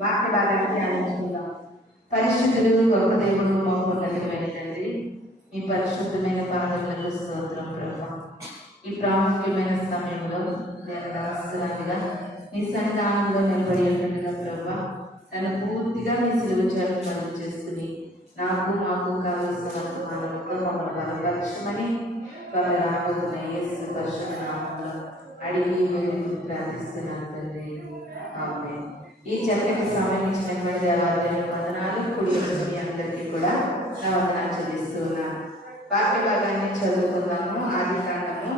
వాక్య భాగాన్ని ధ్యానించుకుందాం. పరిశుద్ధులు గొప్ప దేవుడు మహోన్నతమైన తండ్రి, మీ పరిశుద్ధమైన పాదములకు స్తోత్రం ప్రభువా. ఈ ప్రాముఖ్యమైన సమయంలో నేను రహస్యంగా మీ సన్నిధానంలో నిలబడి ఉన్నట్టుగా ప్రభువా, నన్ను పూర్తిగా మీ సిలువ చేతులు అమలు చేసుకుని నాకు మాకు కావలసిన వర్తమానంతో మమ్మల్ని బలపరచమని రాబోతున్న యేసు పరిశుద్ధ నామములో అడిగి ప్రార్థిస్తున్నాను తండ్రి. ఆమేన్. ఈ చక్కటి సమయం ఇచ్చినటువంటి దేవాలయం వందనాలు. కుడి మీ అందరికీ కూడా నా వందనాలు చెల్లిస్తున్నాను. వాక్య భాగాన్ని చదువుకుందాము. ఆది కాండము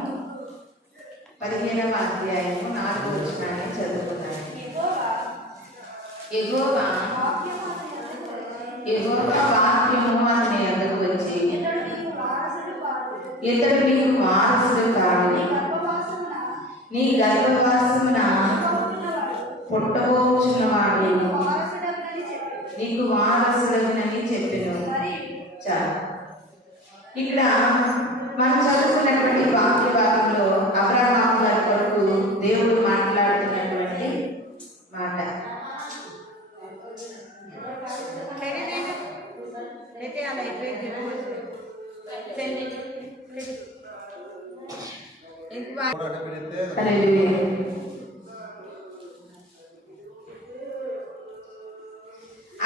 15వ అధ్యాయము 4వ వచనాన్ని చదువుకుందాము. యెహోవా వాక్యము అతని యొద్దకు వచ్చి, ఇతడు నీకు వారసుడు కాడు, నీ గర్భవాసమున పుట్టబోచున్నవాడు నీకు వారసుడని చెప్పెను. చాలు. ఇక్కడ మనం చదువుకున్నటువంటి వాక్య భాగంలో అబ్రహాము గారి కొరకు దేవుడు మాట్లాడుతున్నటువంటి మాట.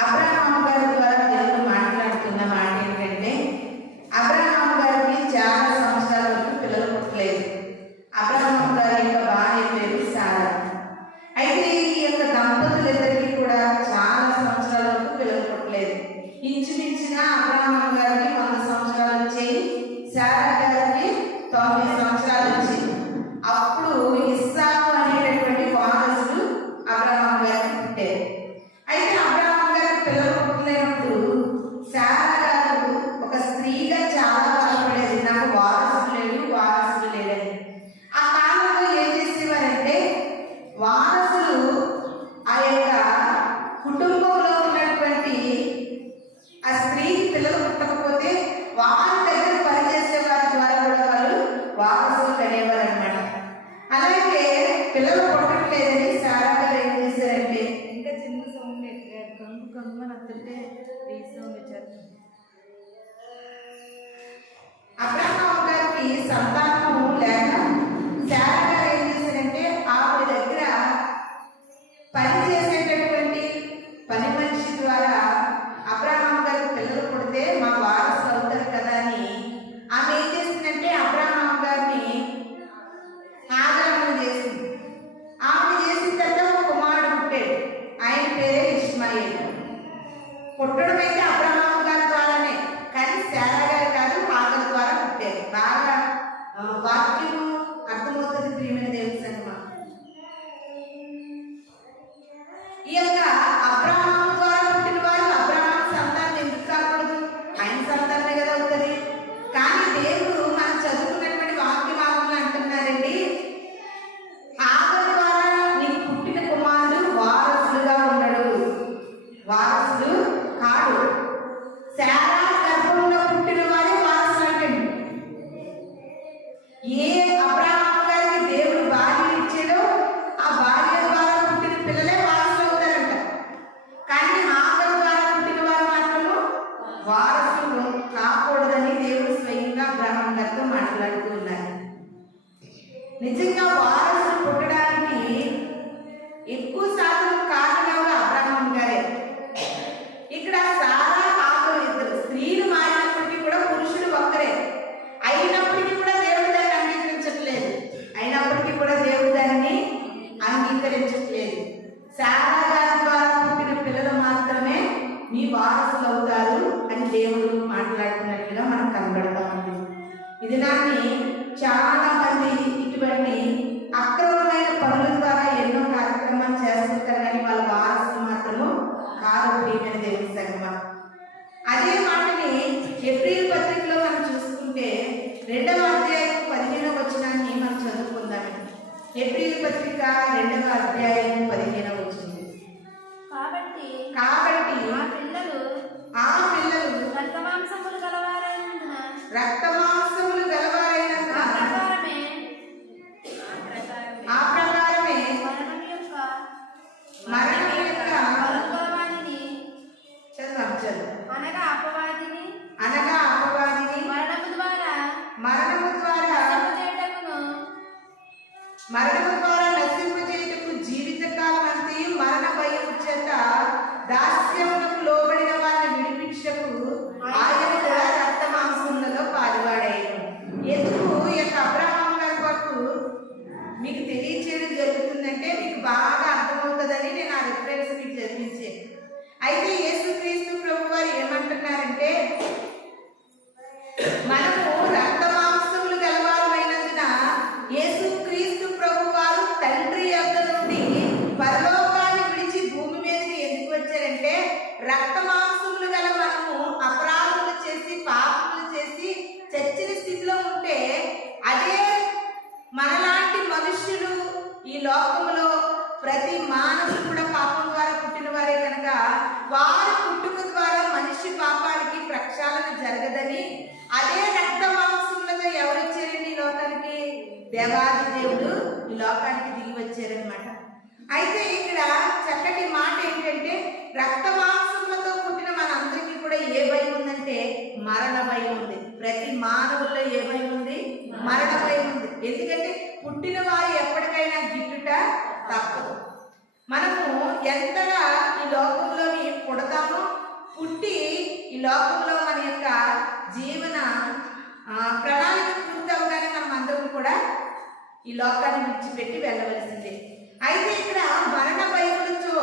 అబ్రహాము గారి ద్వారా దేవుడు మాట్లాడుతున్న మాట ఏంటంటే, అబ్రహాము గారికి చాలా సంవత్సరాల వరకు పిల్లలు పుట్టలేదు. అబ్రహాము గారి యొక్క భార్య పేరు సారా. అయితే ఈ యొక్క దంపతులిద్దరికీ కూడా చాలా సంవత్సరాల వరకు పిల్లలు పుట్టలేదు. ఇంచుమించుగా అబ్రహాము గారికి 100 సంవత్సరాలు వచ్చాయి, సారా గారికి 90 సంవత్సరాలు వచ్చాయి. అప్పుడు ఇస్సాకు అనేటటువంటి వారసుడు అబ్రహాము గారికి పుట్టారు. అయితే అబ్రహాము గారికి పిల్లలు పుట్టలేనప్పుడు సారా గారు ఒక స్త్రీగా చాలా బాధపడేది, నాకు వారసుడు లేడని. ఆ కాలంలో ఏం చేసేవారంటే, వారసులు ఆ యొక్క కుటుంబంలో ఉన్నటువంటి ఆ స్త్రీకి పిల్లలు పుట్టకపోతే వారి దగ్గర పనిచేసే వారి ద్వారా కూడా వాళ్ళు వారసులు కనేవారు అనమాట. అలాగే పిల్లలు పుట్టట్లేదని సారా గారు ఏం చేశారంటే, ఇంకా చిన్న సౌండ్ కంగు అని అత్తుంటే రీసౌండ్ వచ్చారు. అబ్రహాము గారికి సంతానం లేక సారా గారు ఏం చేశారంటే, ఆవిడ దగ్గర పని చేసేటటువంటి పని మనిషి ద్వారా అబ్రహాము గారికి పిల్లలు పుడితే మా వారసులు అవుతారు కదా అని ఆమె ఏం చేసిందంటే, అబ్రహాము గారిని ఆదరణ చేసింది. ఆమె చేసిన తర్వాత ఒక కుమారుడు పుట్టాడు. ఆయన పేరే ఇష్మాయేలు. పుట్టడం అయితే అబ్రహాము గారి ద్వారానే, కానీ సారా గారు కాదు, ఆగర్ ద్వారా పుట్టారు. బాగా వాక్యము అర్థమవుతుంది ప్రియమైన దేవుని సంగమా. ఈ యొక్క అబ్రహాము ద్వారా పుట్టిన వారు అబ్రహాము సంతానం ఎందుకు కాకూడదు? ఆయన సంతానమే కదా అవుతుంది. కానీ దేవుడు మనం చదువుకున్నటువంటి వాక్య భాగంలో అంటున్నారండి, ఆగర్ ద్వారా నీకు పుట్టిన కుమారుడు వారసుడుగా ఉండడు, వారసుడు కాడు. సారా గర్భంలో పుట్టిన వారే వారసులు అంటండి. ఏ అబ్రహాము గారికి దేవుడు భార్య ఇచ్చాడో ఆ భార్య ద్వారా పుట్టిన పిల్లలే వారసులు అవుతారంట. కానీ ఆగర్ ద్వారా పుట్టిన వారు మాత్రము వారసులు కాకూడదని దేవుడు స్వయంగా అబ్రహాము గారితో మాట్లాడుతూ ఉన్నారు. నిజంగా వారసులు పుట్టడానికి ఎక్కువ శాతం కారణం అబ్రహాము గారే. ఇక్కడ సారా ఆగరు ఇద్దరు స్త్రీలు మారినప్పటికీ కూడా పురుషుడు ఒక్కరే. అయినప్పటికీ కూడా దేవుడు దాన్ని అంగీకరించట్లేదు. సారా గారి ద్వారా పుట్టిన పిల్లలు మాత్రమే మీ వారసులు అవుతారు అని దేవుడు మాట్లాడుతున్నట్లుగా మనకు కనబడతా ఉంది. ఇది నాన్ని చాలా మంది ఇటువంటి అక్రమమైన పనుల ద్వారా ఎన్నో కార్యక్రమాలు చేస్తుంటారు, కానీ వాళ్ళ వారసులు మాత్రము కాదు. ప్రియమైన దేవుని సంగమం, అదే మాటని ఏప్రిల్ పత్రికలో మనం చూసుకుంటే 2వ అధ్యాయం 15వ వచనాన్ని మనం చదువుకుందామండి. ఏప్రిల్ పత్రిక 2వ అధ్యాయం 15వ వచనం. కాబట్టి ఆ పిల్లలు రక్తమాంసములు గలవారైనందున తప్పదు. మనము ఎంతగా ఈ లోకంలోని పుడతామో, పుట్టి ఈ లోకంలో మన యొక్క జీవన ప్రణాళిక పూర్తవగానే మనం అందరం కూడా ఈ లోకాన్ని విడిచిపెట్టి వెళ్ళవలసిందే. అయితే ఇక్కడ మరణ భయములతో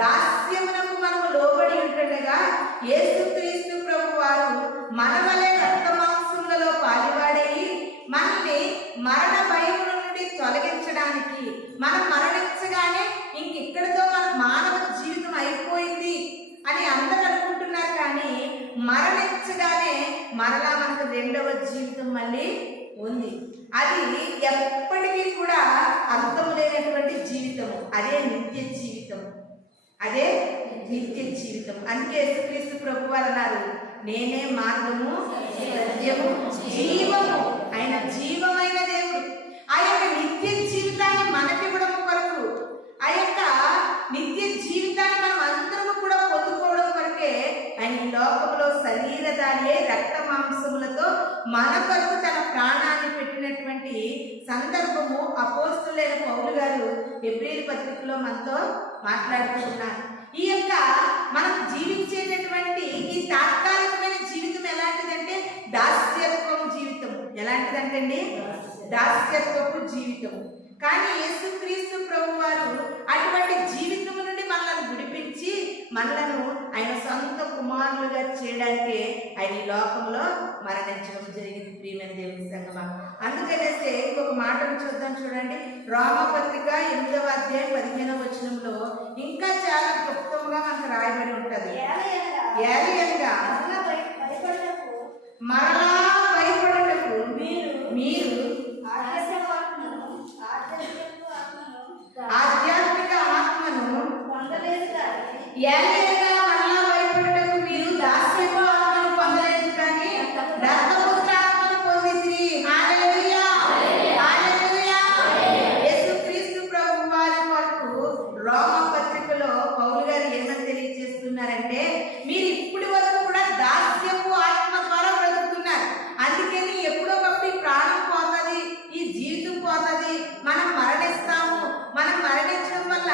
దాస్యమునకు మనము లోబడి ఉంటుండగా యేసుక్రీస్తు ప్రభు వారు మన వలె రక్తమాంసములలో పాలివాడయి మనల్ని మరణ భయముల నుండి తొలగించడానికి, మనం మరణించగానే ఇక్కడితో మన మానవ జీవితం అయిపోయింది అని అందరూ అనుకుంటున్నారు. కానీ మరణించగానే మరలా మనకు రెండవ జీవితం మళ్ళీ ఉంది. అది ఎప్పటికీ కూడా అర్థము లేనటువంటి జీవితము. అదే నిత్య జీవితం. అదే నిత్య జీవితం. అందుకే యేసుక్రీస్తు ప్రభు వారు అన్నారు, నేనే మార్గము, సత్యము, జీవము. ఆయన జీవమైన దేవుడు. ఆ యొక్క నిత్య జీవితాన్ని మనకివ్వడం కొరకు, ఆ యొక్క నిత్య జీవితాన్ని మనం అందరము కూడా పొందుకోవడం కొరకే ఆయన ఈ లోకంలో శరీరధారియే రక్త మాంసములతో మన కొరకు తన ప్రాణాన్ని పెట్టినటువంటి సందర్భము అపోస్తులైన పౌలు గారు ఎబ్రీలు పత్రికలో మనతో మాట్లాడుతున్నారు. ఈ యొక్క మనం జీవించేటటువంటి ఈ తాత్కాలికమైన జీవితం ఎలాంటిదంటే దాస్యత్వపు జీవితం. ఎలాంటిదంటే అండి? దాస్యత్వపు జీవితం. కానీ యేసుక్రీస్తు ప్రభు వారు అటువంటి జీవితం నుండి మనల్ని విడిపించి మనలను ఆయన సొంత కుమారులుగా చేయడానికి ఆయన ఈ లోకంలో మరణించడం జరిగింది. ప్రియమైన దేవుని సంగమా, అందుకనేస్తే ఇంకొక మాటను చూద్దాం. చూడండి, రోమపత్రిక 8వ అధ్యాయం 15వ వచనంలో ఇంకా చాలా క్లుప్తంగా మనకు రాయబడి ఉంటది. ఏలియనగా మరలా భయపడుటకు మీరు ఆధ్యాత్మిక ఆత్మను పొందలేదు. ఏలియనగా మరలా భయపడుటకు మీరు దాస్యపు ఆత్మను పొందలేదు, కానీ దత్తపుత్ర ఆత్మను పొందితిరి. హల్లెలూయా, హల్లెలూయా. యేసుక్రీస్తు ప్రభు వారి కొరకు రోమ పత్రికలో పౌలు గారు ఏమని తెలియజేస్తున్నారంటే, మీరు ఇప్పటి వరకు కూడా దాస్యపు ఆత్మ ద్వారా బ్రతుకుతున్నారు. అందుకని ఎప్పుడో ఒకటి ప్రాణం పోతుంది, ఈ జీవితం పోతుంది, మనం మరణిస్తాము. మనం మరణించడం వల్ల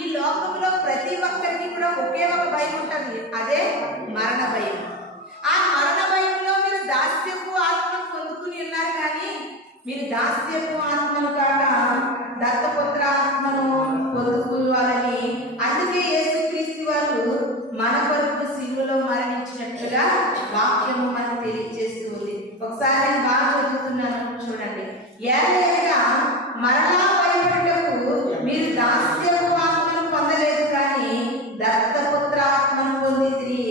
ఈ లోకంలో ప్రతి ఒక్కరికి కూడా ఒకే ఒక భయం ఉంటుంది, అదే మరణ భయం. ఆ మరణ భయంలో మీరు దాస్యపు ఆత్మను పొందుకుని ఉన్నారు, కానీ మీరు దాస్యపు ఆత్మను కాక దత్తపుత్ర ఆత్మను పొందుకోవాలని, అందుకే యేసుక్రీస్తు వారు మన కొరకు సిలువలో మరణించినట్లుగా వాక్యము మనకు తెలియజేస్తుంది. ఒకసారి నేను బాగా చదువుతున్నాను, చూడండి. ఏలియనగా మరలా భయపడుటకు మీరు దాస్యపు ఆత్మను పొందలేదు, కానీ దత్తపుత్ర ఆత్మను పొందితిరి.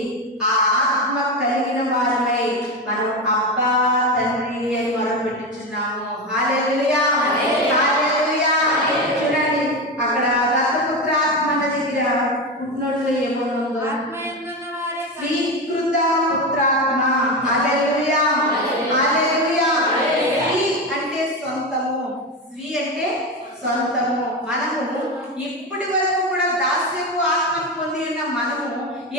ఆ ఆత్మ కలిగిన వారమై మనం అబ్బా తండ్రి అని మొరపెట్టుచున్నాము. హల్లెలూయా, హల్లెలూయా. చూడండి, అక్కడ దత్తపుత్ర ఆత్మ అన్న దగ్గర పుట్టినోడులో ఏమో స్వీకృత పుత్రాత్మ. హల్లెలూయా, హల్లెలూయా. స్వీ అంటే సొంతము, స్వీ అంటే సొంతము. మనము ఇప్పటి వరకు కూడా దాస్యపు ఆత్మను పొంది ఉన్న మనము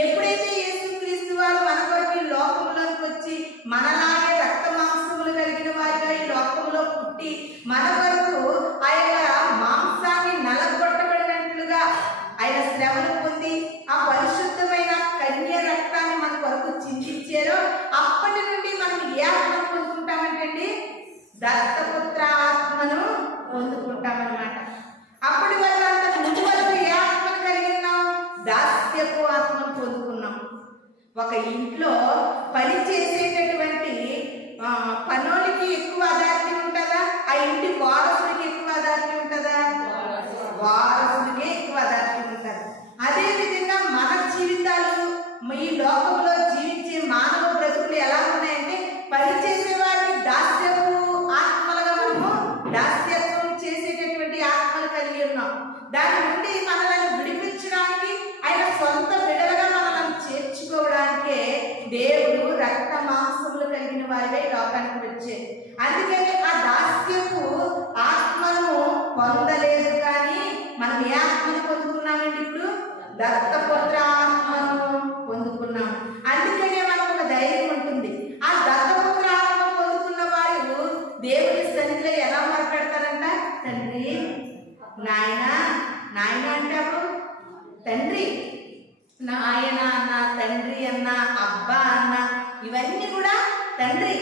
ఎప్పుడైతే యేసుక్రీస్తు వారు మన కొరకు ఈ లోకంలోకి వచ్చి మనలాగే రక్త మాంసములు కలిగిన వారిగా ఈ లోకంలో పుట్టి మన కొరకు ఆ యొక్క మాంసాన్ని నలగొట్టబడినట్లుగా ఆయన శ్రమను పొంది ఆ పరిశుద్ధమైన కన్య రక్తాన్ని మన కొరకు చిందించారో, అప్పటి నుండి మనం ఏ ఆత్మను పొందుకుంటామంటే దత్తపుత్ర ఆత్మను పొందుకుంటామన్నమాట. అప్పటి వరకు అంత ముందు వరకు ఏ ఆత్మను కలిగి ఉన్నాం? దాస్యపు ఆత్మను పొందుకున్నాం. ఒక ఇంట్లో పని చేసేటటువంటి పనులకి ఎక్కువ అథారిటీ ఉంటుందా? ఆ ఇంటి వారసుడికి ఎక్కువ అథారిటీ ఉంటుందా? వారసుడికి ఎక్కువ అథారిటీ ఉంటుంది. అదేవిధంగా మన జీవితాలు, ఈ లోకంలో జీవించే మానవ బ్రతుకులు ఎలా ఉన్నాయంటే, పని చేసే వారికి దాస్యపు ఆత్మలుగా మనము దాస్యత్వం చేసేటటువంటి ఆత్మలు కలిగి ఉన్నాం. దాని నుండి మనల్ని విడిపించడానికి, ఆయన సొంత బిడ్డలుగా మనల్ని చేర్చుకోవడానికే దేవుడు రక్త మాంసములు కలిగిన వారిపై లోకానికి వచ్చేది. అందుకని ఆ దాస్యపు ఆత్మను పొందలేదు, కానీ మనం ఏ ఆత్మను పొందుకున్నామండి? ఇప్పుడు దత్తపుత్ర ఆత్మను పొందుకున్నాం. అందుకనే మనకు ఒక ధైర్యం ఉంటుంది. ఆ దత్తపుత్ర ఆత్మ పొందుకున్న వారు దేవుని సన్నిధిలో ఎలా మాట్లాడతారంట? తండ్రి, నాయన ఇవన్నీ కూడా తండ్రి.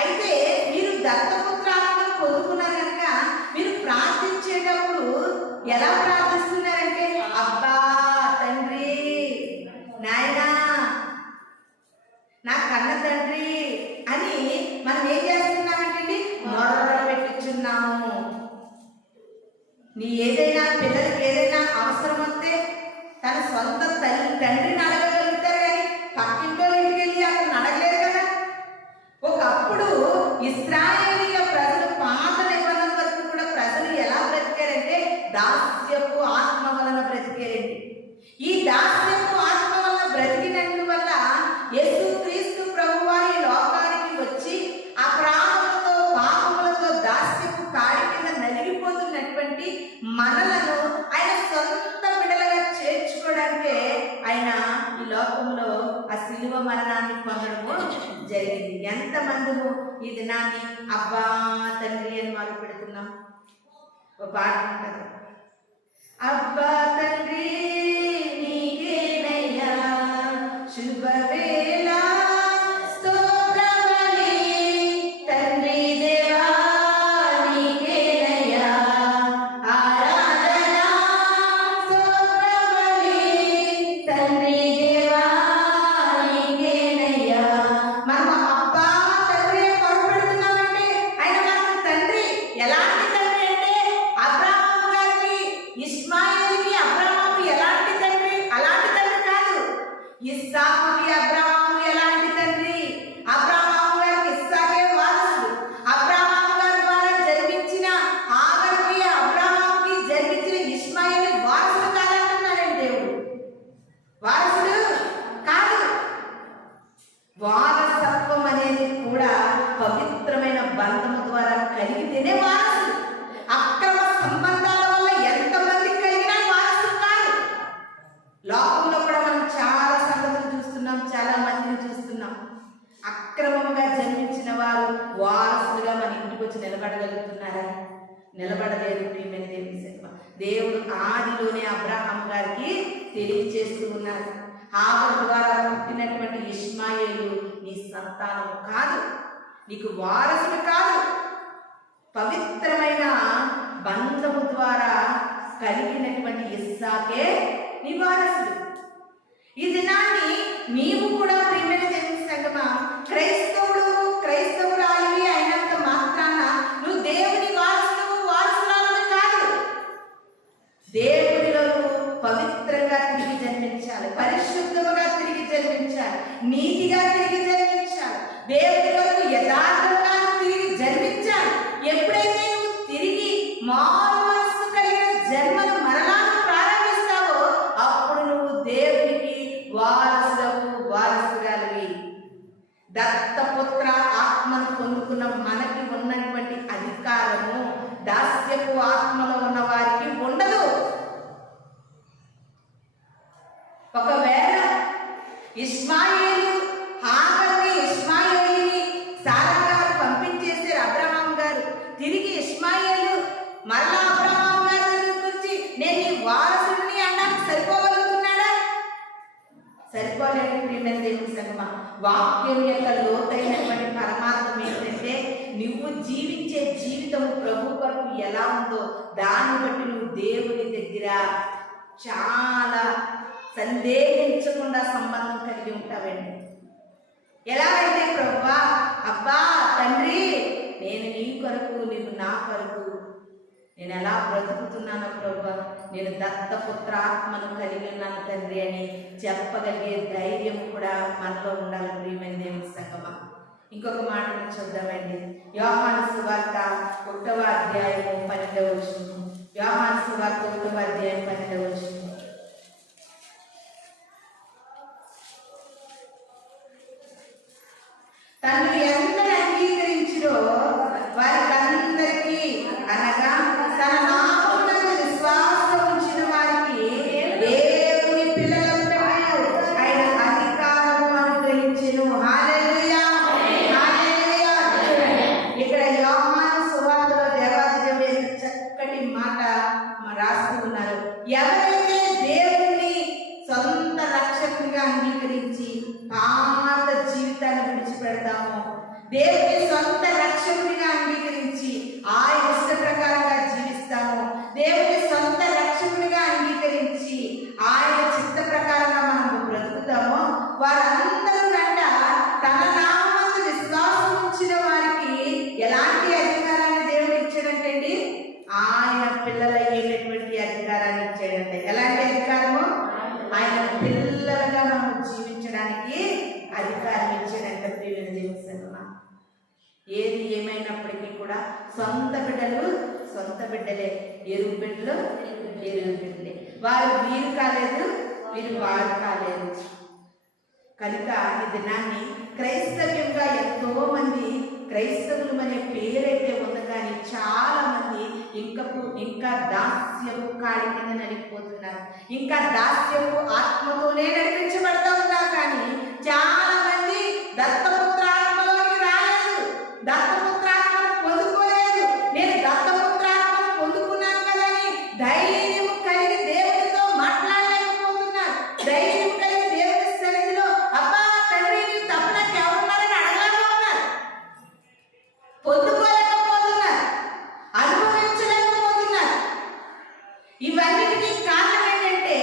అయితే మీరు దత్తపుత్రాత్మను పొందుకున్నారు కనుక మీరు ప్రార్థించేటప్పుడు ఎలా ప్రార్థిస్తున్నారంటే, అబ్బా తండ్రి, నాయనా, నా కన్న తండ్రి అని మనం ఏం చేస్తున్నామంటే మొర్ర పెట్టుచున్నాము. నీ ఏదైనా పిల్లలకి ఏదైనా అవసరం వస్తే తన సొంత తండ్రిని అడగగలుగుతారు, కానీ పక్కింటో ఇంటికి వెళ్ళి అతను అడగలేరు కదా. ఒకప్పుడు ఇశ్రాయేలీయ ప్రజలు పాత నిబంధన వరకు కూడా ప్రజలు ఎలా బ్రతికారంటే దాస్యపు ఆత్మ వలన బ్రతికారండి. ఈ దాస్యపు ఆత్మ వలన బ్రతికినందువల్ల యేసుక్రీస్తు ప్రభువారు ఈ లోకానికి వచ్చి అపరాధములతో పాపములతో దాస్యపు కాడి కింద నలిగిపోతున్నటువంటి మనలను ఆయన సొంత బిడ్డలుగా చేర్చుకోవడానికే ఆయన ఈ లోకంలో ఆ శిలువ మరణాన్ని పొందడము జరిగింది. ఎంతమంది ఈ దినాన్ని అబ్బా తండ్రి అని మొదలు పెడుతున్నాం. ఒక పాట ఉంటుంది, అబ్బా తండ్రి నీకేనయ్యా శుభవేళ స్తోత్రబలి, తండ్రి దేవా నీకేనయ్యా ఆరాధన, స్తోత్రబలి, తండ్రి దేవా నీకేనయ్యా. మనం అబ్బా తండ్రి మొరపెడుతున్నామంటే ఆయన మనకు తండ్రి. ఎలాంటి తండ్రి అంటే అబ్రాహాము గారికి ఇష్మాయేలుకి అబ్రాహాము ఎలాంటి తండ్రి? అలాంటి తండ్రి కాదు. ఇస్సాకుకి అబ్రాహాము ఎలాంటి తండ్రి? అబ్రాహాము గారికి ఇస్సాకే వారసుడు. అబ్రాహాము గారి ద్వారా జన్మించిన ఆగర్కి అబ్రాహాముకి జన్మించిన ఇష్మాయేలు వారసుడు కాదంటున్నాడండి దేవుడు. వారసుడు కాదు. వారసత్వం అనేది కూడా పవిత్రమైన బంధము ద్వారా కలిగితేనే వారసుడు. అక్రమ సంబంధాల వల్ల ఎంతమంది కలిగినా వారసుడు కాదు. లోకంలో కూడా మనం చాలా సంగతులు చూస్తున్నాం, చాలా మందిని చూస్తున్నాం. అక్రమంగా జన్మించిన వారు వారసులుగా మన ఇంటికి వచ్చి నిలబడగలుగుతున్నారా? నిలబడలేరు. ప్రియమైన దేవుని సేవ, దేవుడు ఆదిలోనే అబ్రాహాము గారికి తెలియజేస్తూ ఉన్నారు, ఆగర్ ద్వారా పుట్టినటువంటి ఇష్మాయేలు నీ సంతానము కాదు, నీకు వారసుడు కాదు. పవిత్రమైన బంధము ద్వారా కలిగినటువంటి ఇస్సాకే నీ వారసుడు. ఈ దినాన్ని నీవు కూడా ప్రియమైన దేవుని సంగమా క్రైస్తవురాలివి అయినంత మాత్రాన నువ్వు దేవుని వారసుడు వారసురాలు కాదు. దేవునిలో పవిత్రంగా తిరిగి జన్మించాలి, పరిశుద్ధముగా తిరిగి జన్మించాలి, నీతిగా తిరిగి జన్మించాలి, దేవునిలో యథార్థంగా తిరిగి జన్మించాలి. ఎప్పుడైతే నువ్వు తిరిగి మారు మనస్సు కలిగిన జన్మను మరలా ప్రారంభిస్తావో అప్పుడు నువ్వు దేవునికి వారసుడవు, వారసురాలివి. దత్తపుత్ర ఆత్మను పొందుకున్న మనకి ఉన్నటువంటి అధికారము దాస్యపు ఆత్మలో ఉన్న వారికి ఉండదు. ఒకవేళ ఇష్మాయేలు ఆగర్ని ఇష్మాయేలుని సారా గారు పంపించేసారు అబ్రహాము గారు. తిరిగి ఇష్మాయేలు మరలా అబ్రహాము గారి దగ్గరికి వచ్చి నేను నీ వారసుడిని అనడానికి సరిపోగలుగుతున్నాడా? సరిపోలేదు. ప్రియమైన దేవుని సంగమా, వాక్యం యొక్క లోతైనటువంటి పరమార్థం ఏంటంటే నువ్వు జీవించే జీవితం ప్రభు కొరకు ఎలా ఉందో దాన్ని బట్టి నువ్వు దేవుని దగ్గర చాలా సందేహించకుండా సంబంధం కలిగి ఉంటావండి. ఎలాగైతే ప్రభువా అబ్బా తండ్రి నేను నీ కొరకు నీవు నా కొరకు నేను ఎలా బ్రతుకుతున్నానో ప్రభువా, నేను దత్తపుత్ర ఆత్మను కలిగి ఉన్నాను తండ్రి అని చెప్పగలిగే ధైర్యం కూడా మనలో ఉండాలి. ప్రియమైన దేవుని సంగమా, ఇంకొక మాటను చూద్దామండి. యోహాను సువార్త 1వ అధ్యాయము 12వ వచనం. యోహాను సువార్త 1వ అధ్యాయం 12వ వచనం. తను ఎందరు అంగీకరించిరో వారికందరికీ అనగా తన నామమునందు విశ్వాసం ఉంచిన వారికి దేవుని పిల్లలకు ఆయన అధికారము అనుగ్రహించెను. హల్లెలూయా, హల్లెలూయా. ఇక్కడ యోహాను సువార్తలో దేవాది దేవుడు చక్కటి మాట రాస్తూ ఉన్నారు. ఎవరైతే దేవుని సొంత రక్షకుడిగా అంగీకరించి ఆయన ఇష్ట ప్రకారంగా జీవిస్తాము, దేవుని సొంత రక్షకుడిగా అంగీకరించి ఆయన చిత్త ప్రకారంగా మనము బ్రతుకుతామో వారందరూ తన నామమందు విశ్వాసం ఉంచిన వారికి ఎలాంటి అధికారాన్ని దేవుడు ఇచ్చాడంటే ఆయన పిల్లలయ్యేటటువంటి అధికారాన్ని ఇచ్చాడంటే. ఎలాంటి అధికారము? ఆయన పిల్లలుగా మనం జీవించడానికి అధికారం ఇచ్చాడంటే. ప్రియమైన దేవుని సంగమా, ఏది ఏమైనప్పటికీ కూడా సొంత బిడ్డలు సొంత బిడ్డలే, ఎరుగు బిడ్డలు ఎరుగు బిడ్డలే. వారు వీరు కాలేదు, వీరు వారు కాలేదు. కనుక ఈ దినాన్ని క్రైస్తవ్యంగా ఎంతో మంది క్రైస్తవులు అనే పేరైతే ఉంది, కానీ చాలా మంది ఇంకా దాస్యపు కాడి కింద నలిగిపోతున్నారు, ఇంకా దాస్యపు ఆత్మతోనే నడిపించబడతా ఉన్నారు. కానీ చాలా మంది దత్తపుత్రాత్మలోకి రాలేదు, దత్తపుత్రాత్మను పొందుకోలేదు. నేను దత్తపుత్రాత్మను పొందుకున్నాను కదా అని ధైర్యం కలిగి దేవుడితో మాట్లాడలేకపోతున్నారు. ధైర్యం కలిగి దేవుడి సన్నిధిలో అబ్బా తండ్రి నీవు తప్ప నాకు ఎవరున్నారని అడగలేకపోతున్నారు, పొందుకోలేకపోతున్నారు, అనుభవించలేకపోతున్నారు. ఇవన్నిటికీ కారణం ఏంటంటే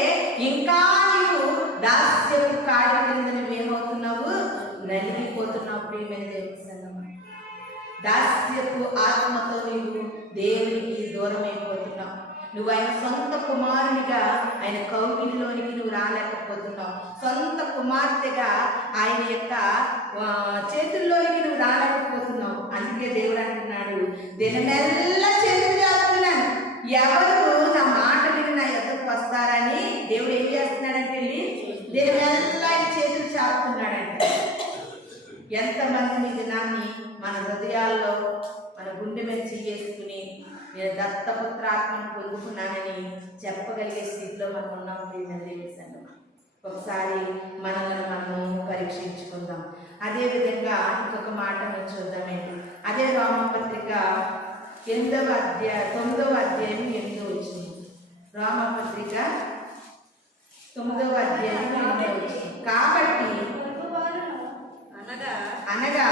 ఇంకా నీవు దాస్యపు కాడి కింద నువ్వేమవుతున్నావు, నలిగిపోతున్నావు. ప్రియమైన దేవుని సంగమా, దాస్యపు ఆత్మతో నీవు దేవునికి దూరం అయిపోతున్నావు. నువ్వు ఆయన సొంత కుమారునిగా ఆయన కౌగిలిలోనికి నువ్వు రాలేకపోతున్నావు, సొంత కుమార్తెగా ఆయన యొక్క చేతుల్లోనికి నువ్వు రాలేకపోతున్నావు. అందుకే దేవుడు అంటున్నాడు, దినమెల్లా చేతులు చాపుతున్నాను, ఎవరు నా మాట విని నా ఎదురుకు వస్తారని. దేవుడు ఏం చేస్తున్నాడంటే దినమెల్లా ఆయన చేతులు చాపుతున్నాడంటే. ఎంతమంది దినాన్ని మన హృదయాల్లో మన గుండె మీద చేసుకుని నేను దత్తపుత్రాత్మను పొందుకున్నానని చెప్పగలిగే స్థితిలో మనం ఉన్నాం. దేవుని సంగమా, ఒకసారి మనల్ని మనం పరీక్షించుకుందాం. అదేవిధంగా ఇంకొక మాటను చూద్దామేంటి, అదే రోమపత్రిక 9వ అధ్యాయం 8వ వచనం. రోమపత్రిక 9వ అధ్యాయం 8వ వచనం. కాబట్టి అనగా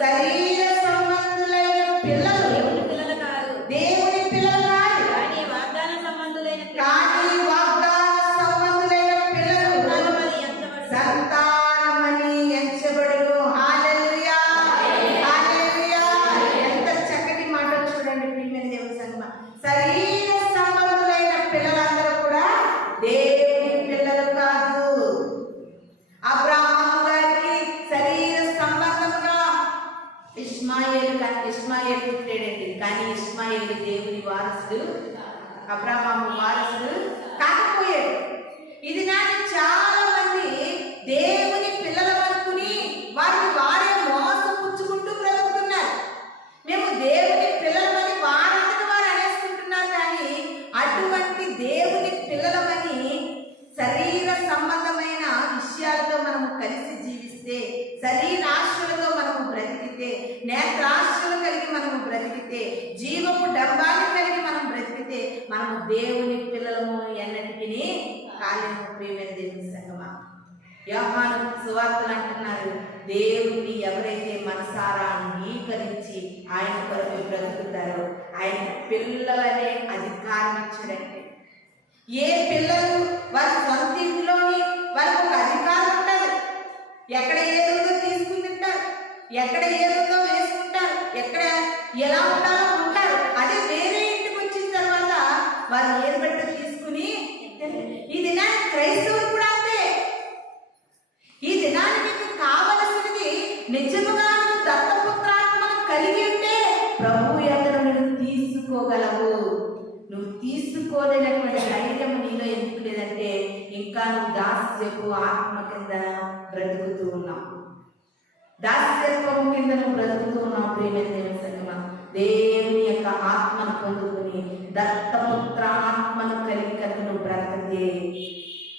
శరీర సంబంధులైన పిల్లలు దేవుని పిల్లలు కాదు, కానీ వాగ్దాన సంబంధులైన పిల్లలు సంతానమని ఎంచబడును. హల్లెలూయా, హల్లెలూయా. ఎంత చక్కటి మాట చూడండి ప్రియమైన దేవుని సంగమా. శరీర సంబంధులైన పిల్లలందరూ కూడా దేవుని పిల్లలు కాదు. అబ్రహాము గారికి శరీర సంబంధముగా ఇష్మాయేలు పుట్టాడండి, కానీ ఇష్మాయేలు దేవుని వారసుడు, అబ్రహాము వారసుడు కాకపోయాడు. ఇది నాకు చాలా మంది దేవుని పిల్లల అనుకుని వారిని వారే మోసపుచ్చుకుంటూ బ్రతుకుతున్నారు. మేము దేవుని పిల్లలమని వారంతటి వారు అనేసుకుంటున్నారు. కానీ అటువంటి దేవుని పిల్లలమని శరీర సంబంధమైన విషయాలతో మనము కలిసి జీవిస్తే, శరీరాశలతో మనము బ్రతికితే, నేత్రాశలు కలిగి మనము బ్రతికితే, జీవపు డబ్బాలు కలిగి మనం బ్రతికితే మనము దేవుని పిల్లలము ఎన్నటికీ కాలేము. ప్రియమైన దేవుని సంగమా, యోహాను సువార్తలు అంటున్నారు, దేవుని ఎవరైతే మనసారా అంగీకరించి ఆయన కొరకు బ్రతుకుతారో ఆయన పిల్లలనే అధికారం ఇచ్చాడంటే. ఏ పిల్లలు వారి సొంత ఇంట్లోని వారికి ఒక అధికారం ఉంటుంది. ఎక్కడ ఏదో తీసుకుని తింటారు, ఎక్కడ ఏదో వేసుకుంటారు, ఎక్కడ ఎలా ఉండాలో ఉంటారు. అదే వేరే ఇంటికి వచ్చిన తర్వాత వారు ఏది బట్ట తీసుకుని ఈ దినానికి క్రైస్తవులు కూడా అంతే. ఈ దినానికి మీకు కావలసినది నిజముగా దత్తపుత్రాత్మను కలిగి ఉంటే ప్రభు ఎదురు నువ్వు తీసుకోగలవు. నువ్వు తీసుకోలేనటువంటి ధైర్యం నీలో ఎందుకు లేదంటే ఇంకా నువ్వు దాస్యపు ఆత్మ కింద బ్రతుకుతూ ఉన్నావు, దాస్యత్వం కింద నువ్వు బ్రతుకుతూ ఉన్నావు. ప్రియమైన దేవుని సంగమా, దేవుని యొక్క ఆత్మను పొందుకుని దత్తపుత్ర ఆత్మను కలిగి కనుక నువ్వు బ్రతికితే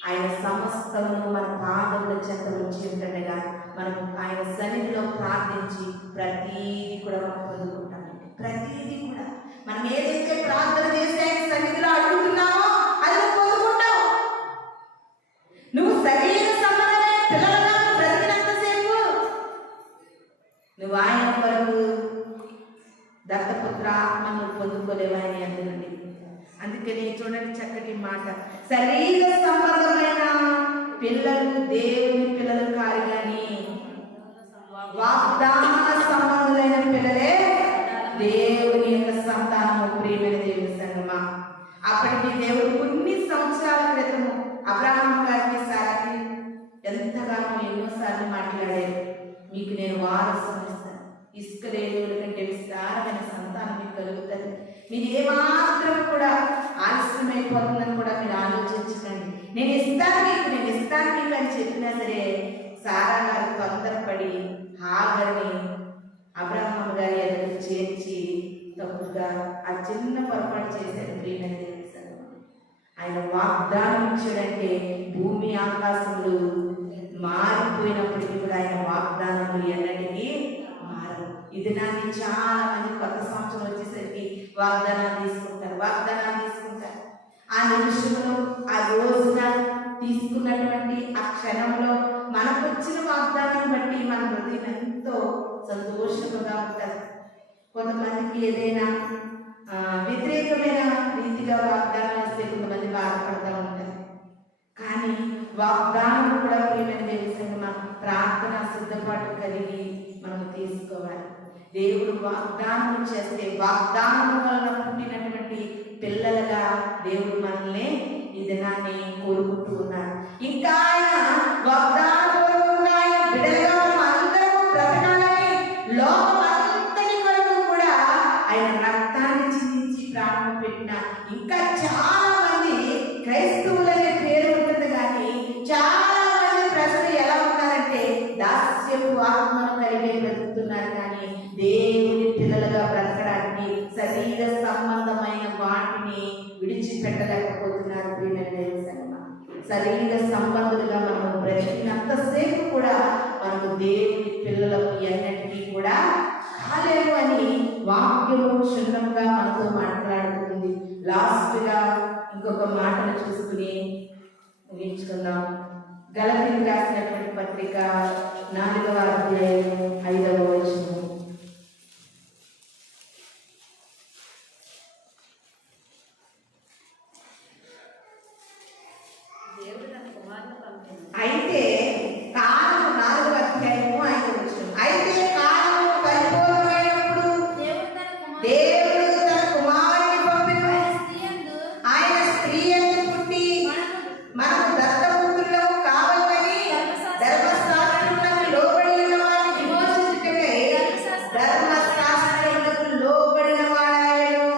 ఆయన సమస్తము మన పాదముల చెంత ఉంచి ఉంటుండగా మనం ఆయన సన్నిధిలో ప్రార్థించి ప్రతీది కూడా మనం పొందుకుంటామండి. ప్రతీది కూడా మనం ఏదైతే ప్రార్థన చేసి ఆయన సన్నిధిలో అడుగుతున్నామో అది నువ్వు పొందుకుంటావు. నువ్వు శరీర సంబంధమైన పిల్లలుగా బ్రతికినంతసేపు శరీర సంబంధమైన పిల్లలు దేవుని పిల్లలు కాదు, కానీ వాగ్దాన సంబంధులైన పిల్లలే దేవుని యొక్క సంతానము. ప్రియమైన దేవుని సంగమా, అప్పటికి దేవుడు కొన్ని సంవత్సరాల క్రితము అబ్రహాం గారికి సారాకి ఎంతగానో ఎన్నోసార్లు మాట్లాడారు. మీకు నేను వారసుని ఇస్తాను, ఇసుక రేణువుల కంటే విస్తారమైన సంతానం మీకు కలుగుతుంది, మీరు ఏమాత్రం కూడా ఆలస్యమైపోతుందని కూడా మీరు ఆలోచించకండి, నేను ఇస్తాను మీకు అని చెప్పినా సరే సారా గారు తొందరపడి హాగర్ని అబ్రహాం గారి ఎదురు చేర్చి తప్పుగా ఆ చిన్న పొరపాటు చేశారు. ప్రియమైన దేవుని సంగమా, ఆయన వాగ్దానం ఇచ్చాడంటే భూమి ఆకాశములు మారిపోయినప్పటికీ కూడా ఆయన వాగ్దానములు ఎన్నటికీ మారవు. ఇది నాకు చాలా మంది కొత్త సంవత్సరం వచ్చేసరికి వాగ్దానాలు తీసుకుంటారు. ఆ నిమిషంలో ఆ రోజున తీసుకున్నటువంటి ఆ క్షణంలో మనకు వచ్చిన వాగ్దానం బట్టి మన హృదయం ఎంతో సంతోషంగా ఉంటుంది. కొంతమందికి ఏదైనా వ్యతిరేకమైన రీతిగా వాగ్దానాలు వస్తే కొంతమంది బాధపడుతూ ఉంటారు. కానీ వాగ్దానం కూడా ప్రియమైన దేవుని సంగమా ప్రార్థన సిద్ధపాటు కలిగి మనం తీసుకోవాలి. దేవుడు వాగ్దానం చేస్తే వాగ్దానం వలన పుట్టినటువంటి పిల్లలుగా దేవుడు మనల్ని ఈ దినాన్ని కోరుకుంటూ ఉన్నారు. ఇంకా ఆయన వాగ్దానంలో ఆయన బిడ్డలుగా మనం అందరూ బ్రతకాలని లోకమంతటి కొరకు కూడా ఆయన రక్తాన్ని చిందించి ప్రాణం పెట్టిన ఇంకా చాలా మంది క్రైస్తవులనే పేరు ఉంటుంది, కానీ చాలా మంది ప్రజలు ఎలా ఉన్నారంటే దాస్యపు ఆత్మను కలిగే బ్రతుకుతున్నారు. కానీ దేవుని పిల్లలుగా బ్రతకడానికి శరీర సంబంధమైన వాటిని విడిచిపెట్టలేకపోతున్నారు. ప్రియమైన దేవుని సంగమా, శరీర సంబంధులుగా మనం బ్రతికినంతసేపు కూడా మనకు దేవుని పిల్లలకు ఎన్నటికీ కూడా కాలేము అని వాక్యము క్షుణ్ణంగా మనతో మాట్లాడుతుంది. లాస్ట్గా ఇంకొక మాటను చూసుకుని ముగించుకుందాం. గలతీయులకు రాసినటువంటి పత్రిక 4వ అధ్యాయం 5వ వచనం. అయితే కాలము 4వ అధ్యాయము 5వ వచనం. అయితే కాలము పరిపూర్ణమైనప్పుడు దేవుడు తన కుమారుని పంపెను. ఆయన స్త్రీ యందు పుట్టి మనకు దత్తపుత్రులకు కావాలని ధర్మశాస్త్రమునకు లోబడి ఉన్న వారిని విమోచించుటకై ధర్మశాస్త్రమునకు లోబడిన వాడాయను.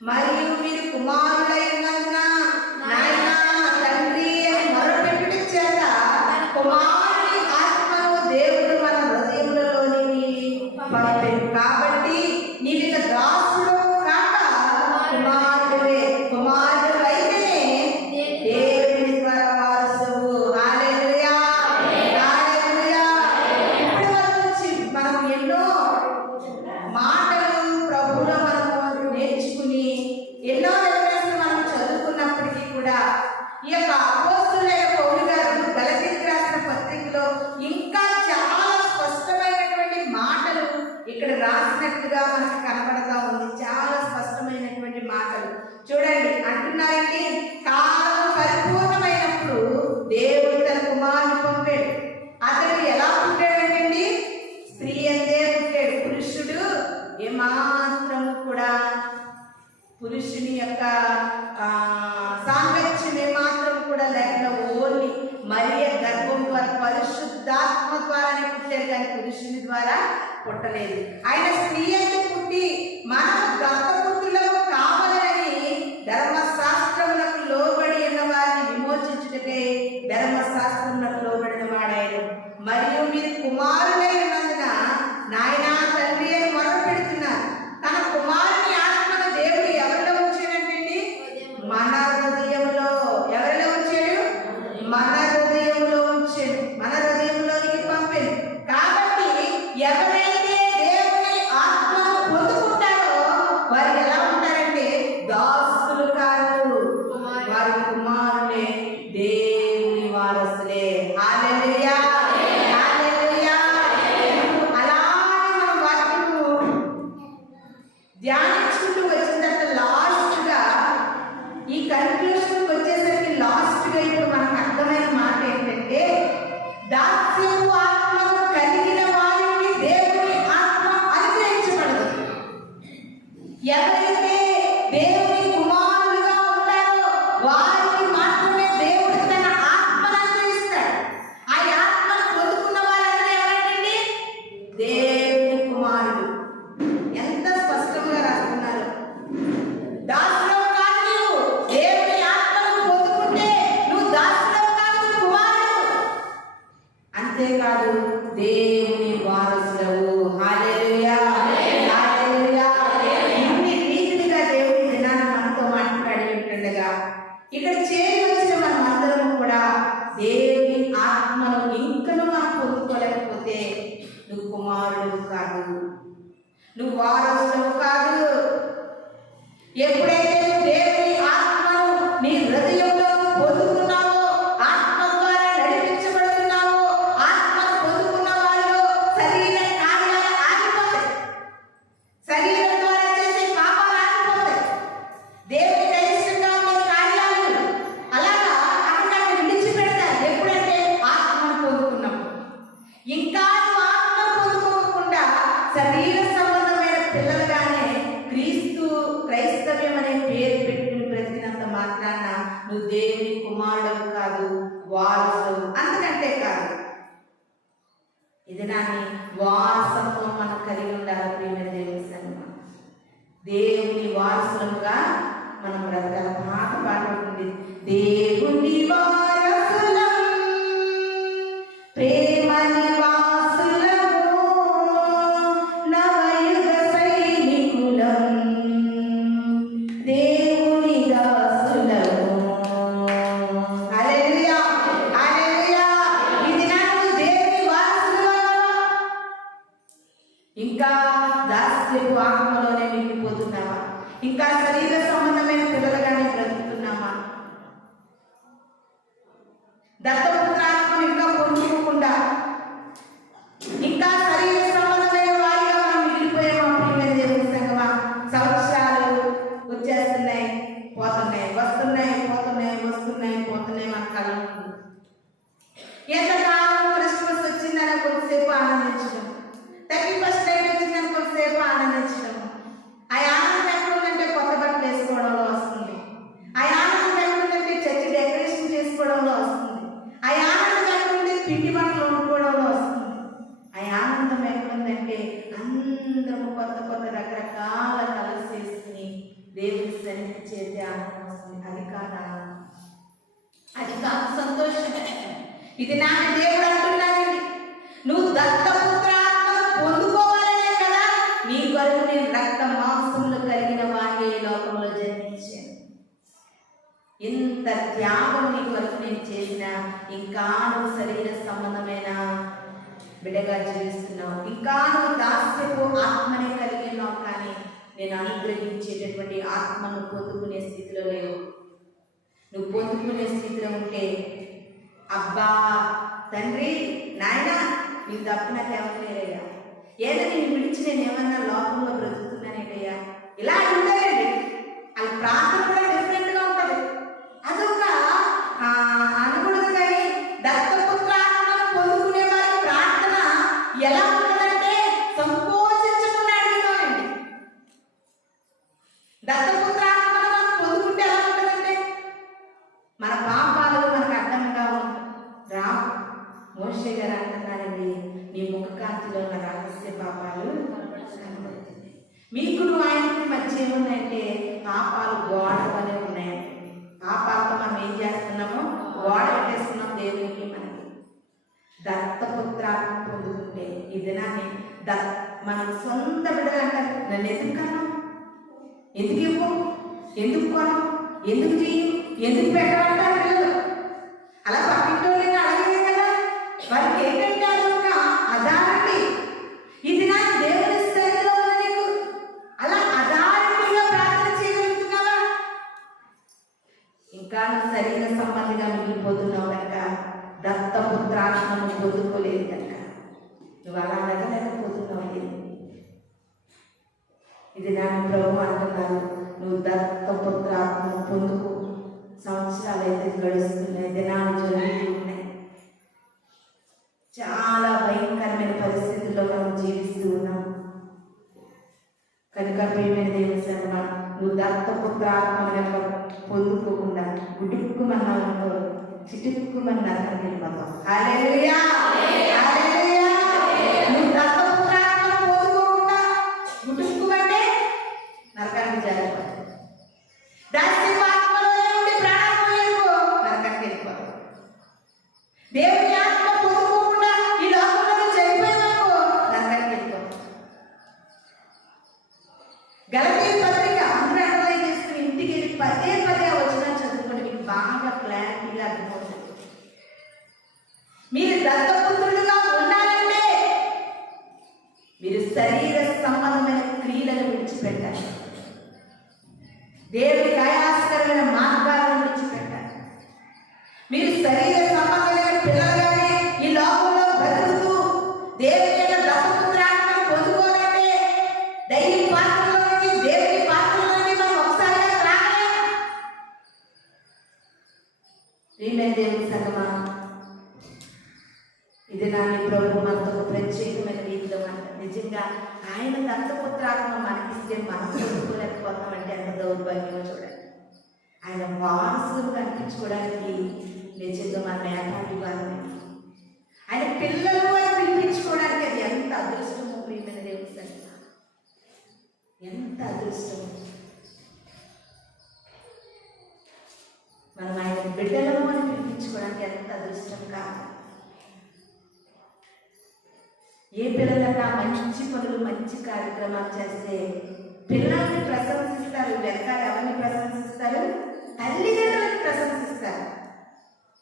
మరియు మీరు కుమారులై ఉన్నందున నాయనా తండ్రి అని మొరపెట్టుట చేత కుమారుని ఆత్మను దేవుడు మన హృదయములలోనికి పంపెను. కాబట్టి నీవిక దాసుడు కాక కుమారుడివే, కుమారుడు అయితేనే దేవుని ద్వారా వారసువు. హల్లెలూయా, హల్లెలూయా. ఇప్పటి వరకు మనం ఎన్నో మాటలు ప్రభువులో మనం నేర్చుకుని ఎన్నో రెఫరెన్స్లు మనం చదువుకున్నప్పటికీ కూడా ఈ యొక్క అపోస్తలుడైన పౌలు గారు గలతీయులకు రాసిన పత్రికలో ఇంకా చాలా స్పష్టమైనటువంటి మాటలు ఇక్కడ రాసినట్టుగా మనకు కనబడతా ఉంది. చాలా స్పష్టమైనటువంటి మాటలు చూడండి. అంటున్నారండి, కాలం పరిపూర్ణమైనప్పుడు దేవుడు తన కుమారుని పంపాడు. అతడు ఎలా పుట్టాడండి? స్త్రీ అంతే పుట్టాడు. పురుషుడు ఏమాత్రం కూడా పురుషుని యొక్క సాంగత్యం ఏమాత్రం కూడా లేకుండా ఓన్లీ మరియ గర్భం ద్వారా పరిశుద్ధాత్మ ద్వారానే పుట్టాడు, కానీ పురుషుని ద్వారా పుట్టలేదు. ఆయన స్త్రీ అయితే పుట్టి మనం దత్తపుత్రులకు కావాలని ధర్మశాస్త్రములకు లోబడి ఉన్న వారిని విమోచించుటకై ధర్మశాస్త్రములకు లోబడిన వాడాయను. మరియు మీరు కుమారులై ఉన్నందున నాయనా తండ్రి అని మొదలు పెడుతున్నారు. తన కుమారుని ఆత్మను దేవుడు ఎవరిలో ఉంచాడంటండి? మన హృదయంలో. ఎవరిలో ఉంచాడు? మన హృదయంలో ఉంచాడు. మన హృదయంలోనికి పంపాడు. కాబట్టి ఎవరైతే దేవుని ఆత్మను పొందుకుంటారో వారు ఎలా ఉంటారంటే దాసులు కాదు, వారి కుమారులే, దేవుని వారసులే. హల్లెలూయా, హల్లెలూయా. అలాగే మనం వాక్యము ధ్యానించుకుంటూ వచ్చిన తర్వాత లాస్ట్గా ఈ కన్క్లూషన్కి వచ్చేసరికి నువ్వు దేవుని కుమారుడు కాదు, వారసుడు. అంతకంటే కాదు, ఇది నాని వారసత్వం మనం కలిగి ఉండాలి. ప్రియమైన దేవుని సంగమా, దేవుని వారసులుగా మనం బ్రతకాల. పాట ఉంటుంది, దేవుని వారసులం, ప్రేమ నివాసులము, నవయుగ సైనికులం, దేవుని దాసులము. హల్లెలూయా, హల్లెలూయా. ఇది నాకు దేవుని వారసులుగా ఇంకా దాస్యపు ఆత్మలోనే మిగిలిపోతున్నావా? ఇంకా శరీర సంబంధమైన పిల్లలుగానే బ్రతుకుతున్నామా? దత్తపుత్రాత్మను ఇంకా పొందుకోకుండా ఇంకా శరీర సంబంధమైన వారిగా మనం మిగిలిపోయామా? ప్రియమైన దేవుని సంగమా, సంవత్సరాలు వచ్చేస్తున్నాయి, పోతున్నాయి, వస్తున్నాయి, పోతున్నాయి, వస్తున్నాయి, పోతున్నాయి మన కళ్ళ ముందు. ఎంతకాలం క్రిస్మస్ వచ్చిందని కొద్దిసేపు ఆనందించడం, 31st నైట్ వచ్చిందని కొద్దిసేపు ఆనందించడం. ఆ ఆనందం ఎక్కడుందంటే కొత్త బట్టలు వేసుకోవడంలో వస్తుంది. ఆ ఆనందం ఎక్కడుందంటే చర్చి డెకరేషన్ చేసుకోవడంలో వస్తుంది. ఆ ఆనందం ఎక్కడుంటే పిండి బట్టలు వండుకోవడంలో వస్తుంది. ఆ ఆనందం ఎక్కడుందంటే అందరూ కొత్త కొత్త రకరకాల కలర్స్ వేసుకుని దేవుని సన్నిధి చేసే ఆనందం వస్తుంది. అది కాదు ఆనందం, అది కాదు సంతోషం. ఇది నా దేవుడు అంటున్నానండి, నువ్వు దత్తపుత్రాత్మను పొందుకోవాలనే కదా నీ కొరకు నేను రక్త మాంసములు కలిగిన వాణ్ణి ఈ లోకంలో జన్మించాను. ఇంత త్యాగం నీ కొరకు నేను చేసిన, ఇంకా నువ్వు శరీర సంబంధమైన బిడ్డగా జీవిస్తున్నావు, ఇంకా నువ్వు దాస్యపు ఆత్మనే కలిగి ఉన్నావు. కానీ నేను అనుగ్రహించేటటువంటి ఆత్మను పొందుకునే స్థితిలో లేవు. నువ్వు పొందుకునే స్థితిలో ఉంటే, అబ్బా తండ్రి నాయన నీ తప్పు నాకు ఎవరయ్యా, ఏదో నేను విడిచి నేను ఏమన్నా లోకంలో బ్రతుకుతున్నానేటయ్యా, ఇలా ఉంటాయండి. అది ప్రార్థన కూడా డిఫరెంట్గా ఉంటుంది. అదొక అనకూడదు. కానీ దత్తపుత్రాత్మను పొందుకునే వారి ప్రార్థన ఎలా ఉంటుందంటే సంకోచించకుండా అడుగుతామండి. దత్తపుత్రాత్మను మనం పొందుకుంటే ఎలా ఉంటుందంటే మన పాపాలు మనకు అడ్డంగా రావు. మోషే గారు అంటున్నారండి, నీ ముఖ కాంతిలో ఉన్న రహస్య పాపాలు కనబడుతుంది. మీకు ఆయనకి మధ్య ఏముందంటే పాపాలు గోడ వలె ఉన్నాయండి. పాపాలతో మనం ఏం చేస్తున్నామో గోడ పెట్టేస్తున్నాం దేవునికి మనకి. దత్తపుత్రాత్మ పొందుకుంటే ఈ దినాన్ని మనం సొంత బిడ్డలు అంటారు. నన్ను ఎందుకు కన్నాం, ఎందుకు ఇవ్వు, ఎందుకు కొనం, ఎందుకు చెయ్యి, ఎందుకు పెట్టమంటారు పిల్లలు. అలా పక్కింటోళ్ళని అడగలేదు కదా, వారికి ఏంటంటే అదొక అథారిటీ. ఇది నా దేవుని స్థాయిలో ఉన్న నీకు అలా అథారిటీగా ప్రార్థన చేయగలుగుతున్నావా? ఇంకా నువ్వు శరీర సంబంధిగా మిగిలిపోతున్నావు కనుక, దత్తపుత్రాత్మను పొందుకోలేదు కనుక నువ్వు అలా అడగలేకపోతున్నావు. ఇది నా ప్రభు అంటున్నాను, నువ్వు దత్తపుత్రాత్మను పొందుకో. సంవత్సరాలు అయితే గడుస్తున్నాయి, దినాలు జరుగుతూ ఉన్నాయి. చాలా భయంకరమైన పరిస్థితుల్లో మనం జీవిస్తూ ఉన్నాం కనుక ప్రియమైన దేవుని సంగమా, నువ్వు దత్తపుత్రాత్మను పొందుకోకుండా గుడుక్కుమన్నావు, చిటుక్కుమని నరకానికి వెళ్ళిపోతావు. హల్లెలూయా, హల్లెలూయా. నువ్వు దత్తపుత్రాత్మను పొందుకోకుండా గుడుక్కుమంటే నరకానికి జారిపోతావు. దేవుని ఆత్మ పొందుకోకుండా ఈ లోకంలో చనిపోయినాకో నరకానికి వెళ్ళిపోతావు. గలతీ పత్రిక అందరూ అండర్లైన్ చేసుకుని ఇంటికి వెళ్ళి పదే పదే వచ్చినా చదువుకోండి, మీకు బాగా క్లారిటీగా అర్థమవుతుంది. మీరు దత్తపుత్రులుగా ఉండాలంటే మీరు శరీర సంబంధమైన క్రియలను విడిచిపెట్టాలి, దేవునికి ఆయాస్కరమైన మార్గాలను విడిచిపెట్టాలి. మీరు శరీర సంబంధమైన పిల్లలుగానే ఈ లోకంలో బ్రతుకుతూ దేవుని యొక్క దత్తపుత్రాత్మను పొందుకోవాలంటే దైవ పాత్రలో నుండి దేవుని పాత్రలో నుండి మనం ఒకసారిగా రాగలేం. దేవుని సంగమా, ఇది నా ప్రభు మనతో ఒక ప్రత్యేకమైన రీతిలో అంట. నిజంగా ఆయన దత్తపుత్రాత్మ మనకిస్తే మనం పొందుకోలేకపోతామంటే ఎంత దౌర్భాగ్యమో చూడండి. ఆయన వారసులు కనిపించుకోవడానికి నిజంగా మన మేధావి వారిని ఆయన పిల్లలు అని పిలిపించుకోవడానికి అది ఎంత అదృష్టమో ప్రియమైన దేవుని సన్నిధిలో. ఎంత అదృష్టం. మనం ఆయన బిడ్డలను అని పిలిపించుకోవడానికి ఎంత అదృష్టం కాదు. ఏ పిల్లలన్నా మంచి పనులు మంచి కార్యక్రమాలు చేస్తే పిల్లల్ని ప్రశంసిస్తారు. వెనకాల ఎవరిని ప్రశంసిస్తారు? తల్లిదండ్రులను ప్రశంసిస్తారు.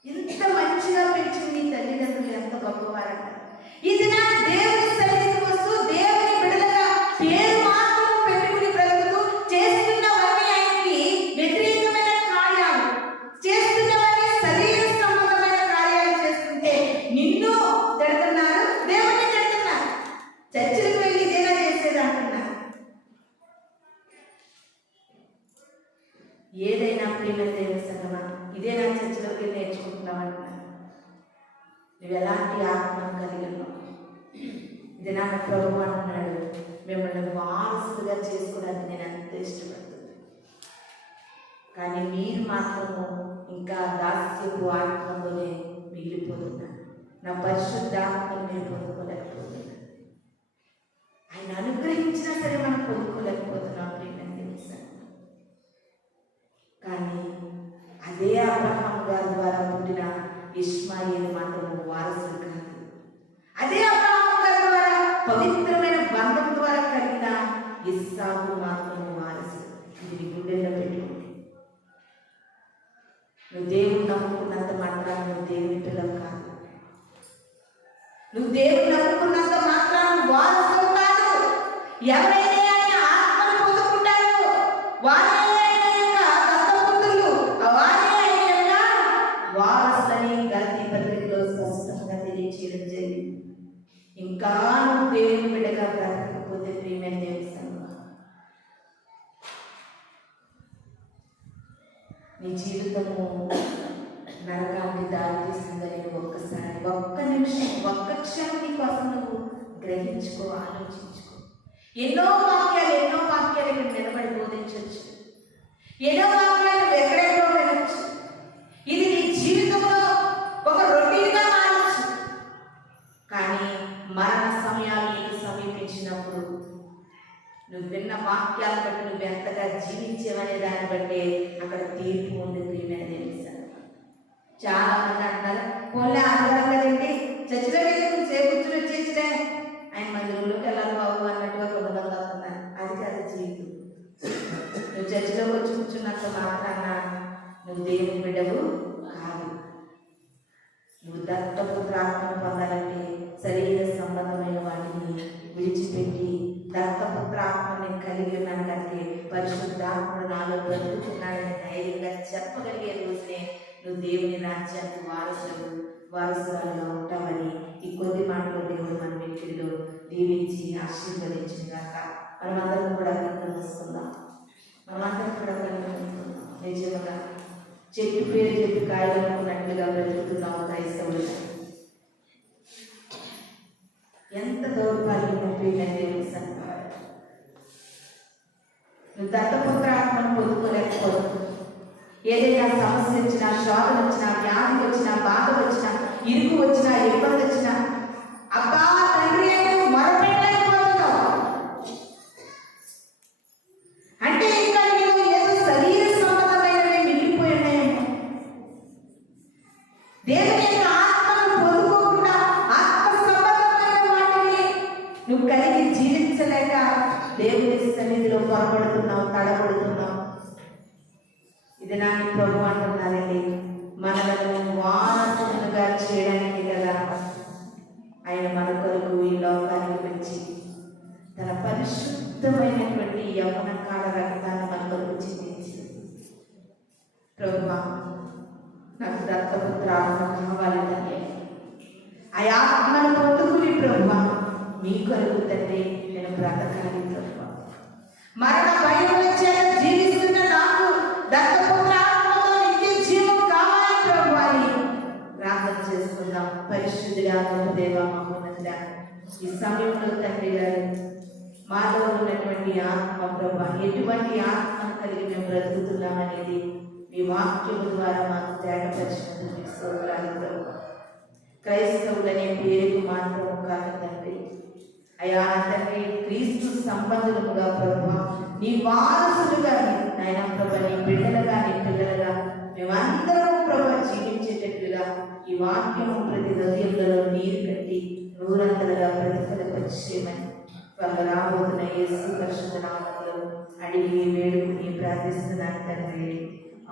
ఇంత మంచిగా పెంచింది తల్లిదండ్రులు ఎంత గొప్పవారంట. ఇది నా దేవుని సన్నిధికి వస్తూ దేవుని బిడ్డలుగా పేరు మాత్రం పెట్టుకుని బ్రతుకుతూ చేస్తున్నవన్నీ ఆయనకి వ్యతిరేకమైన కార్యాలు చేస్తున్నవన్నీ శరీర సంబంధమైన కార్యాలు చేస్తుంటే నిన్ను తిడుతున్నారు, దేవుణ్ణి తిడుతున్నారు. చర్చిలకు వెళ్ళి ఇదేనా చేసేది అంటున్నారు. ఏదైనా ప్రియమైన దేవుని సంగమా, ఇదే నా చర్చిలోకి నేర్చుకుంటున్నావు అంటున్నారు. నువ్వు ఎలాంటి ఆత్మను కలిగి ఉన్నావు? ఇది నాకు ప్రభు అంటున్నాడు, మిమ్మల్ని వారసులుగా చేసుకోవడానికి నేను ఎంతో ఇష్టపడుతుంది. కానీ మీరు మాత్రము ఇంకా దాస్యపు ఆత్మతోనే మిగిలిపోతున్నారు. నా పరిశుద్ధాత్మను మీరు పొందుకోలేకపోతున్నారు. ఆయన అనుగ్రహించినా సరే మనం పొందుకోలేకపోతున్నాం ప్రియమైన దేవుని సంగమా. కానీ అదే అబ్రహాం గారి ద్వారా పుట్టిన ఇష్మాయేలు మాత్రము వారసుడు కాదు. అదే అబ్రహాం గారి ద్వారా పవిత్రమైన బంధం ద్వారా కలిగిన ఇస్సాకు మాత్రము వారసుడు. ఇది నీ గుండెల్లో పెట్టుకోండి. నువ్వు దేవుడు నమ్ముకున్నంత మాత్రాన్ని నువ్వు దేవుని పిల్లలు కాదు. నువ్వు దేవుడు నమ్ముకున్నంత మాత్రాన్ని వారసుడు కాదు. ఎవరైతే ఆయన ఆత్మను పొందుకుంటారో వారే వారసులని గలతీ పత్రికలో స్పష్టంగా తెలియచేయడం జరిగింది. ఇంకా నువ్వు దేవుని బిడ్డగా బ్రతకకపోతే ప్రియమైన దేవుని సంగమా, నీ జీవితము నరకానికి దారి తీస్తుందని ఒక్కసారి ఒక్క నిమిషం ఒక్క క్షణం నీ కోసం నువ్వు గ్రహించుకో, ఆలోచించుకో. ఎన్నో వాక్యాలు ఇక్కడ నిలబడి బోధించవచ్చు. ఎన్నో వాక్యాలు ఎక్కడెక్కడో వినొచ్చు. ఇది నీ జీవితంలో ఒక రొటీన్గా మారచ్చు. కానీ మరణ సమయాలు నీకు సమీపించినప్పుడు నువ్వు విన్న వాక్యాలు బట్టి నువ్వు ఎంతగా జీవించేవనే దాన్ని బట్టి అక్కడ తీర్పు ఉంది ప్రియమైన దేవుని సంగమా. చాలా మంది అంటారు, పోలే ఆధారం కదండి చర్చిలో వెళ్ళి చేకూర్చుని వచ్చేసినే ఆయన మందిరంలోకి వెళ్ళాలి బాబు అన్నట్టుగా కొంతమంది వస్తున్నారు. అది కాదు జీవితం. నువ్వు చర్చిలోకి వచ్చి కూర్చున్నంత మాత్రాన నువ్వు దేవుని బిడ్డవు కాదు. నువ్వు దత్తపుత్రాత్మను పొందాలంటే శరీర సంబంధమైన వాటిని విడిచిపెట్టి దత్తపుత్రాత్మని కలిగి ఉన్నాను కంటే పరిశుద్ధాత్ముడు నాలో బ్రతుకుతున్నాడని ధైర్యంగా చెప్పగలిగే రోజునే నువ్వు దేవుని రాజ్యానికి వారసులుగా ఉంటామని ఈ కొద్ది మాటలో దేవుడు మన వ్యక్తిలో దీవించి ఆశీర్వదించిందాక మనమందరం కూడా కనుగొనుకుందాం. మనమందరం కూడా కనుగొనుకుందాం. నిజంగా చెట్టు పేరు చెప్పి కాయలనుకున్నట్లుగా బ్రతుకుతున్నావు క్రైస్తవులు. ఎంత దౌర్భాగ్యం ప్రియమైన దేవుని సంగమా. నువ్వు దత్తపుత్రాత్మను పొందుకోలేకపోతున్నావు. ఏదైనా సమస్య వచ్చినా, శోధన వచ్చినా, వ్యాధి వచ్చినా, బాధ వచ్చినా, ఇరుకు వచ్చినా, ఇబ్బంది వచ్చినా అబ్బా తండ్రి అని మొరపెట్టలేకపోతున్నావు. అంటే ఇంకా నీవు ఏదో శరీర సంబంధమైనవి మిగిలిపోయి ఉన్నాయేమో. దేవుని యొక్క ఆత్మను పొందుకోకుండా ఆత్మ సంబంధమైన వాటిని నువ్వు కలిగి జీవించలేక దేవుని సన్నిధిలో పొరపడుతున్నావు, తడబడుతున్నావు. ఇది నాకు ప్రభు అంటున్నారండి, మనలను వారసులుగా చేయడానికి కదా ఆయన మన కొరకు ఈ లోకానికి వచ్చి తన పరిశుద్ధమైనటువంటి యవ్వన కాల రక్తాన్ని మన కొరకు చిందించింది. ప్రభువా, నాకు దత్తపుత్ర ఆత్మ కావాలని ఆ ఆత్మను పొందుకుని ప్రభువా మీ కొరకు తండ్రి నేను బ్రతకాలి ప్రభువా. మరణ భయం వచ్చే జీవిస్తున్న నాకు దత్తపుత్ర ఆత్మతో నిత్య జీవం కావాలి ప్రభువా అని ప్రార్థన చేసుకుందాం. పరిశుద్ధుడా దేవ మహోన్నతుడా, ఈ సమయంలో తండ్రి గారు మాలో ఉన్నటువంటి ఆత్మ ప్రభువా ఎటువంటి ఆత్మను కలిగి మేము బ్రతుకుతున్నాం అనేది మీ ఈ వాక్యము ద్వారా మాకు తేటపరిచినందుకు స్తోత్రాలు ప్రభువా. క్రైస్తవులనే పేరుకు మాత్రం కాక తండ్రి, అయా తండ్రి క్రీస్తు సంబంధులుగా ప్రభువా, నీ వారసులుగా నాయన ప్రభు, నీ బిడ్డలుగా నీ పిల్లలుగా మేమందరం ప్రభు జీవించేటట్లుగా ఈ వాక్యము ప్రతి హృదయంలో నీరు కట్టి నూరంతలుగా ప్రతిఫలింపచేయమని వాళ్ళు రాబోతున్న యేసు పరిశుద్ధ నామములో అడిగి వేడుకుని ప్రార్థిస్తున్నాను తండ్రి.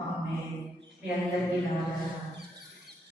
ఆమేన్. మీ అందరికీ నా వందనాలు.